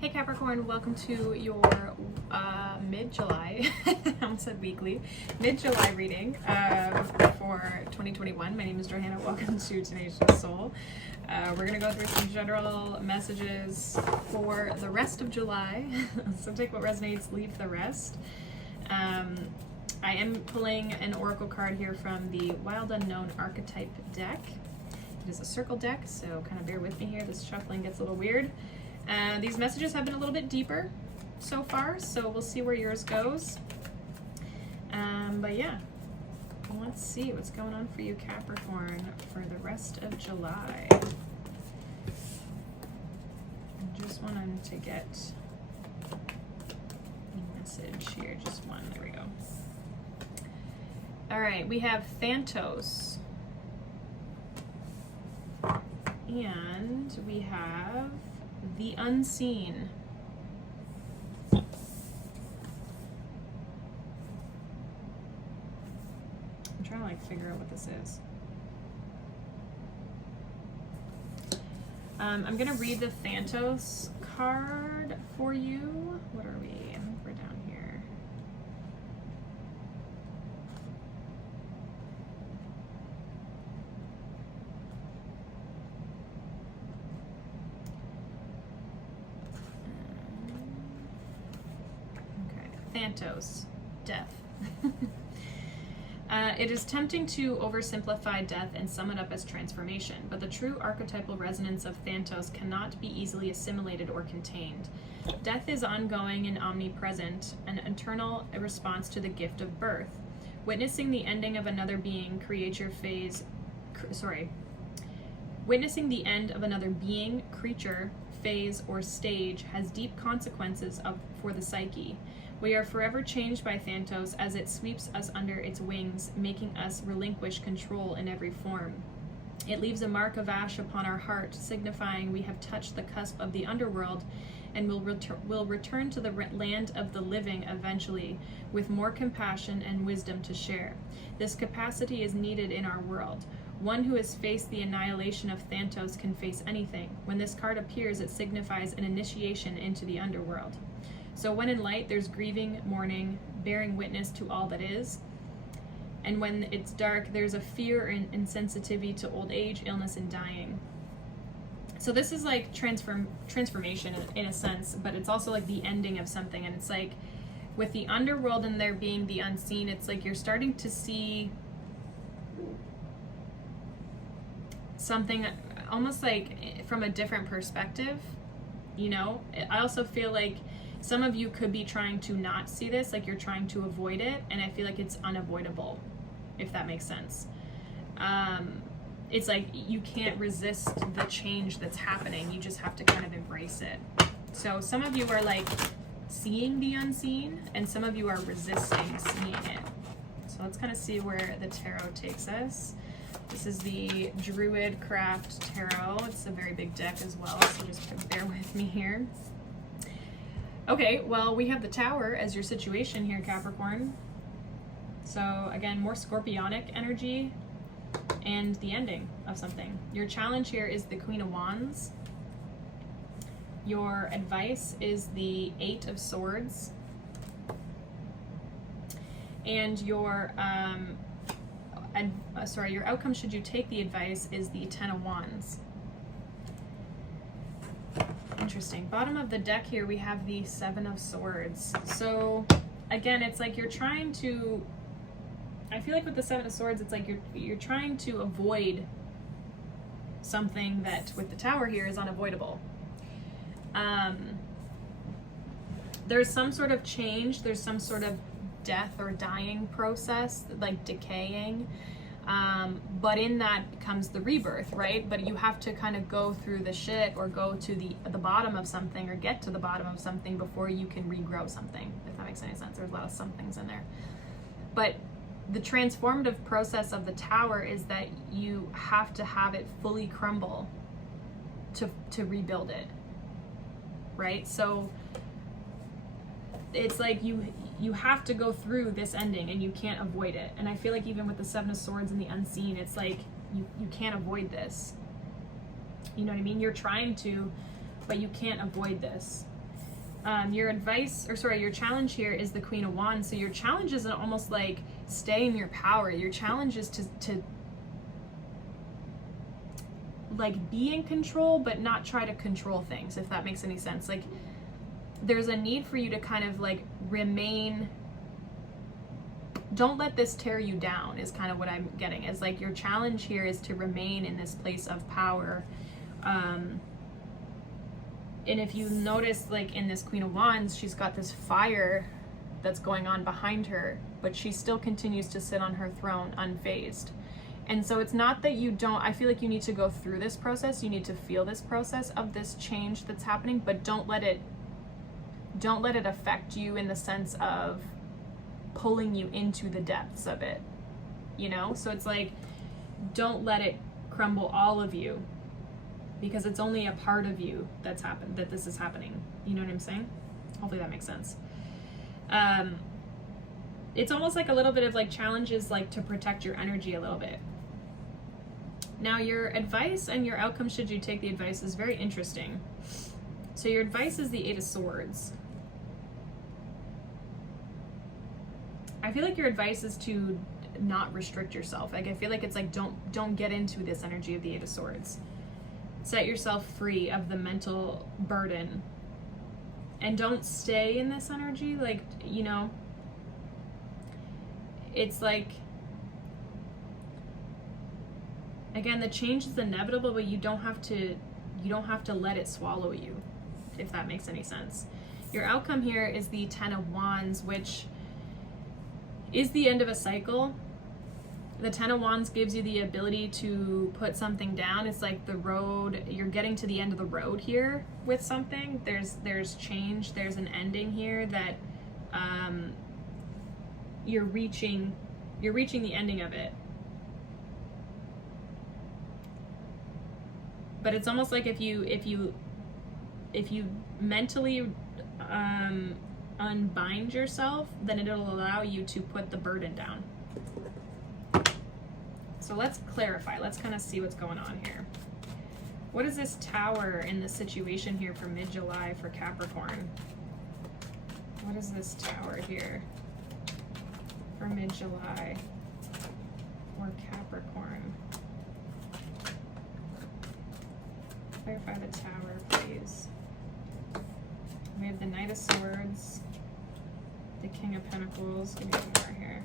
Hey Capricorn, welcome to your mid-July, I almost said weekly, mid-July reading for 2021. My name is Johanna, welcome to Tenacious Soul. We're going to go through some general messages for the rest of July, so take what resonates, leave the rest. I am pulling an oracle card here from the Wild Unknown Archetype deck. It is a circle deck, so kind of bear with me here, this shuffling gets a little weird. These messages have been a little bit deeper so far, so we'll see where yours goes. But yeah, let's see what's going on for you, Capricorn, for the rest of July. I just wanted to get a message here, just one, there we go. All right, we have Thantos. And we have the Unseen. I'm trying to like figure out what this is. I'm gonna read the Thantos card for you. What are we? I think we're down here. Thantos, death. It is tempting to oversimplify death and sum it up as transformation, but the true archetypal resonance of Thantos cannot be easily assimilated or contained. Death is ongoing and omnipresent, an eternal response to the gift of birth. Witnessing the ending of another being creates your Witnessing the end of another being, creature, phase, or stage has deep consequences for the psyche. We are forever changed by Thantos as it sweeps us under its wings, making us relinquish control in every form. It leaves a mark of ash upon our heart, signifying we have touched the cusp of the underworld and will return to the land of the living eventually, with more compassion and wisdom to share. This capacity is needed in our world. One who has faced the annihilation of Thantos can face anything. When this card appears, it signifies an initiation into the underworld. So when in light, there's grieving, mourning, bearing witness to all that is. And when it's dark, there's a fear and insensitivity to old age, illness, and dying. So this is like transformation in a sense, but it's also like the ending of something. And it's like with the underworld and there being the unseen, it's like you're starting to see something almost like from a different perspective, you know? I also feel like some of you could be trying to not see this, like you're trying to avoid it, and I feel like it's unavoidable, if that makes sense. It's like you can't resist the change that's happening, you just have to kind of embrace it. So some of you are like seeing the unseen, and some of you are resisting seeing it. So let's kind of see where the tarot takes us. This is the Druid Craft Tarot. It's a very big deck as well, so just bear with me here. Okay, well, we have the Tower as your situation here, Capricorn. So again, more scorpionic energy and the ending of something. Your challenge here is the Queen of Wands. Your advice is the Eight of Swords. And your your outcome should you take the advice is the Ten of Wands. Interesting. Bottom of the deck here we have the Seven of Swords. So again, it's like you're trying to, I feel like with the Seven of Swords, it's like you're trying to avoid something that with the Tower here is unavoidable. There's some sort of change, there's some sort of death or dying process, like decaying. But in that comes the rebirth, right? But you have to kind of go through the shit or go to the bottom of something or get to the bottom of something before you can regrow something, if that makes any sense. There's a lot of somethings in there. But the transformative process of the Tower is that you have to have it fully crumble to rebuild it, right? So it's like you have to go through this ending and you can't avoid it. And I feel like even with the Seven of Swords and the Unseen, it's like you can't avoid this. You know what I mean? You're trying to, but you can't avoid this. Your advice, or sorry, your challenge here is the Queen of Wands. So your challenge isn't almost like stay in your power. Your challenge is to like be in control, but not try to control things, if that makes any sense. Like there's a need for you to kind of like remain, don't let this tear you down, is kind of what I'm getting. Is like your challenge here is to remain in this place of power. And if you notice, like in this Queen of Wands, she's got this fire that's going on behind her, but she still continues to sit on her throne unfazed. And so it's not that you don't, I feel like you need to go through this process, you need to feel this process of this change that's happening, but don't let it affect you in the sense of pulling you into the depths of it, you know? So it's like, don't let it crumble all of you, because it's only a part of you that's happened, that this is happening. You know what I'm saying? Hopefully that makes sense. It's almost like a little bit of like challenges, like to protect your energy a little bit. Now your advice and your outcome, should you take the advice, is very interesting. So your advice is the Eight of Swords. I feel like your advice is to not restrict yourself. Like I feel like it's like don't get into this energy of the Eight of Swords. Set yourself free of the mental burden, and don't stay in this energy. Like, you know, it's like, again, the change is inevitable, but you don't have to let it swallow you, if that makes any sense. Your outcome here is the Ten of Wands, which is the end of a cycle. The Ten of Wands gives you the ability to put something down. It's like the road, you're getting to the end of the road here with something. There's change, there's an ending here that you're reaching the ending of it. But it's almost like if you mentally unbind yourself, then it'll allow you to put the burden down. So let's clarify. Let's kind of see what's going on here. What is this Tower in this situation here for mid-July for Capricorn? What is this Tower here for mid-July for Capricorn? Clarify the Tower, please. We have the Knight of Swords, the King of Pentacles. Give me some more here.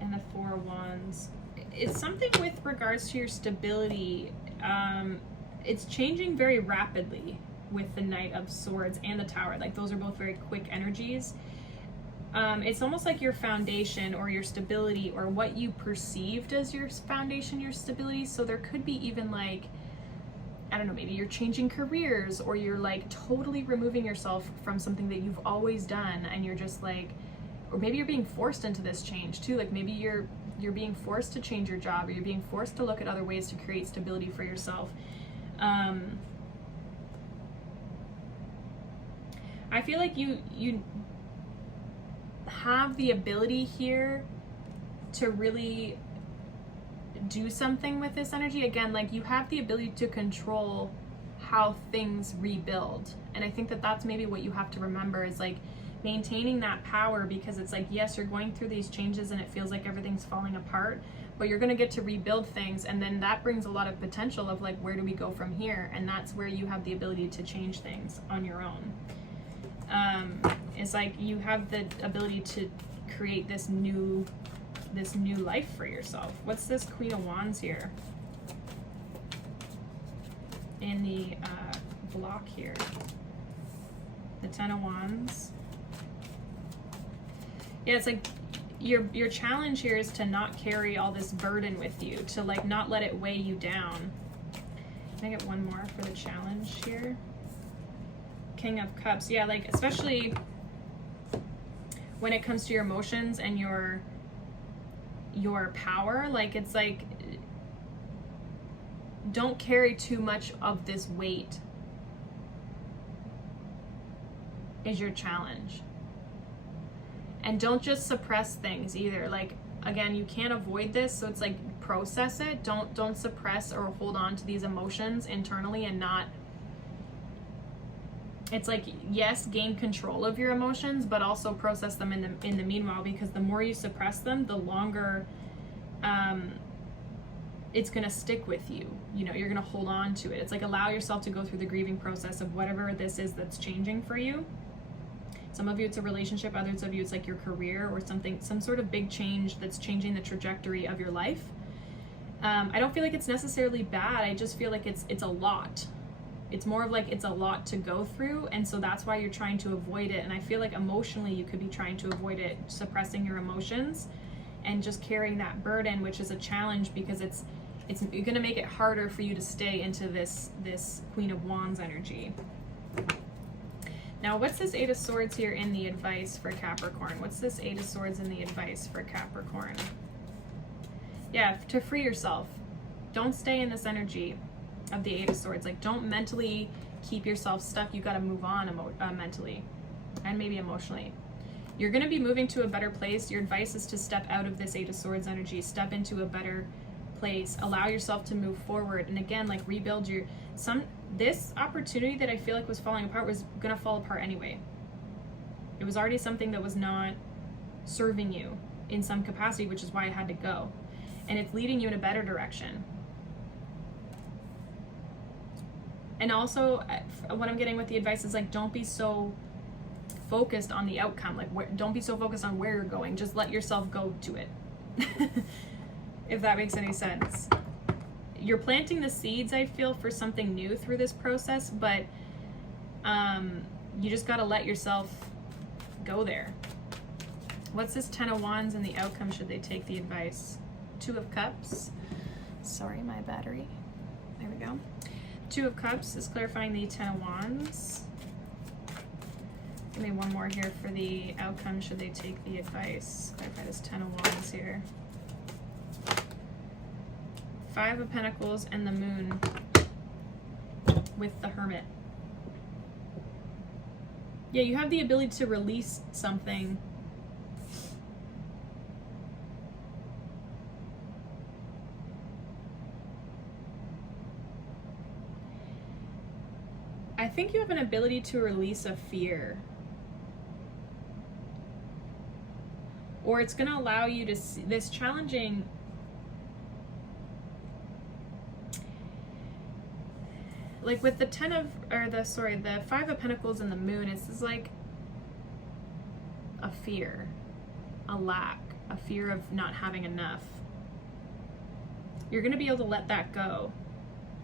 And the Four of Wands. It's something with regards to your stability. It's changing very rapidly with the Knight of Swords and the Tower. Like those are both very quick energies. It's almost like your foundation or your stability, or what you perceived as your foundation, your stability. So there could be even like, I don't know, maybe you're changing careers, or you're like totally removing yourself from something that you've always done, and you're just like, or maybe you're being forced into this change too. Like maybe you're being forced to change your job, or you're being forced to look at other ways to create stability for yourself. I feel like you have the ability here to really do something with this energy. Again, like you have the ability to control how things rebuild. And I think that that's maybe what you have to remember, is like maintaining that power, because it's like, yes, you're going through these changes and it feels like everything's falling apart, but you're going to get to rebuild things, and then that brings a lot of potential of like, where do we go from here? And that's where you have the ability to change things on your own. It's like you have the ability to create this new life for yourself. What's this Queen of Wands here in the block here? The Ten of Wands. Yeah, it's like your challenge here is to not carry all this burden with you, to like not let it weigh you down. Can I get one more for the challenge here? King of Cups. Yeah, like especially when it comes to your emotions and your power, like it's like, don't carry too much of this weight is your challenge. And don't just suppress things either. Like, again, you can't avoid this, so it's like, process it. Don't suppress or hold on to these emotions internally, and not it's like, yes, gain control of your emotions, but also process them in the meanwhile, because the more you suppress them, the longer it's gonna stick with you. You know, you're gonna hold on to it. It's like, allow yourself to go through the grieving process of whatever this is that's changing for you. Some of you it's a relationship, others of you it's like your career or something, some sort of big change that's changing the trajectory of your life. I don't feel like it's necessarily bad. I just feel like it's a lot. It's more of like, it's a lot to go through, and so that's why you're trying to avoid it. And I feel like emotionally you could be trying to avoid it, suppressing your emotions and just carrying that burden, which is a challenge, because it's going to make it harder for you to stay into this Queen of Wands energy. Now, what's this Eight of Swords here in the advice for Capricorn? What's this Eight of Swords in the advice for Capricorn? Yeah, to free yourself. Don't stay in this energy of the Eight of Swords. Like, don't mentally keep yourself stuck. You got to move on mentally and maybe emotionally. You're going to be moving to a better place. Your advice is to step out of this Eight of Swords energy, step into a better place, allow yourself to move forward, and again, like, rebuild this opportunity that I feel like was falling apart was going to fall apart anyway. It was already something that was not serving you in some capacity, which is why it had to go, and it's leading you in a better direction. And also, what I'm getting with the advice is like, don't be so focused on the outcome. Like, don't be so focused on where you're going. Just let yourself go to it. If that makes any sense. You're planting the seeds, I feel, for something new through this process, but you just got to let yourself go there. What's this Ten of Wands and the outcome should they take the advice? Two of Cups. Sorry, my battery. There we go. Two of Cups is clarifying the Ten of Wands. Give me one more here for the outcome should they take the advice. Clarify this Ten of Wands here. Five of Pentacles and the Moon with the Hermit. Yeah, you have the ability to release something. I think you have an ability to release a fear. Or it's going to allow you to see this challenging. Like with the the Five of Pentacles and the Moon, it's just like a fear, a lack, a fear of not having enough. You're going to be able to let that go.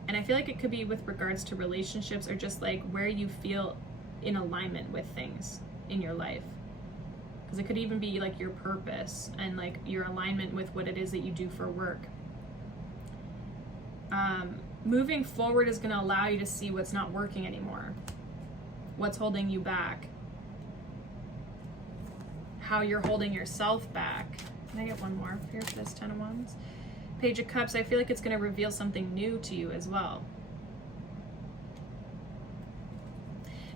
And I feel like it could be with regards to relationships, or just like where you feel in alignment with things in your life. Because it could even be like your purpose and like your alignment with what it is that you do for work. Moving forward is going to allow you to see what's not working anymore, what's holding you back, how you're holding yourself back. Can I get one more here for this Ten of Wands? Page of Cups, I feel like it's going to reveal something new to you as well.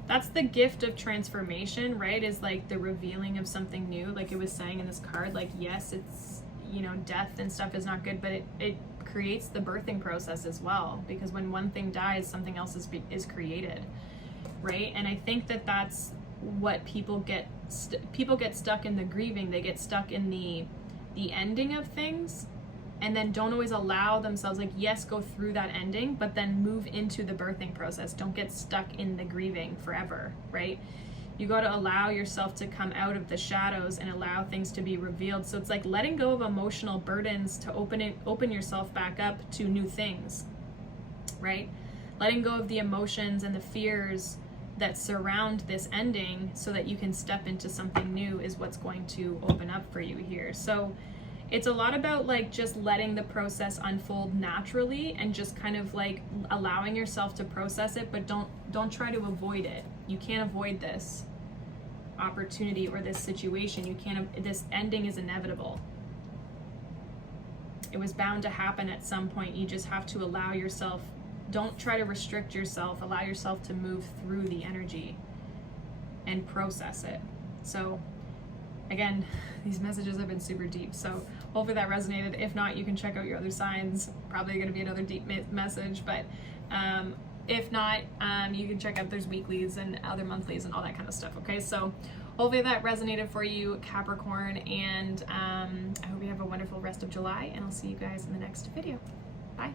That's the gift of transformation, right? Is like the revealing of something new. Like it was saying in this card, like, yes, it's, you know, death and stuff is not good, but it creates the birthing process as well, because when one thing dies, something else is created, right? And I think that that's what people get stuck in the grieving. They get stuck in the ending of things, and then don't always allow themselves, like, yes, go through that ending, but then move into the birthing process. Don't get stuck in the grieving forever, right? You got to allow yourself to come out of the shadows and allow things to be revealed. So it's like letting go of emotional burdens to open yourself back up to new things, right? Letting go of the emotions and the fears that surround this ending so that you can step into something new is what's going to open up for you here. So it's a lot about like just letting the process unfold naturally and just kind of like allowing yourself to process it, but don't try to avoid it. You can't avoid this opportunity or this situation. You can't. This ending is inevitable. It was bound to happen at some point. You just have to allow yourself. Don't try to restrict yourself. Allow yourself to move through the energy and process it. So again, these messages have been super deep, so hopefully that resonated. If not, you can check out your other signs. Probably going to be another deep message, but If not, you can check out, there's weeklies and other monthlies and all that kind of stuff, okay? So hopefully that resonated for you, Capricorn, and I hope you have a wonderful rest of July, and I'll see you guys in the next video. Bye.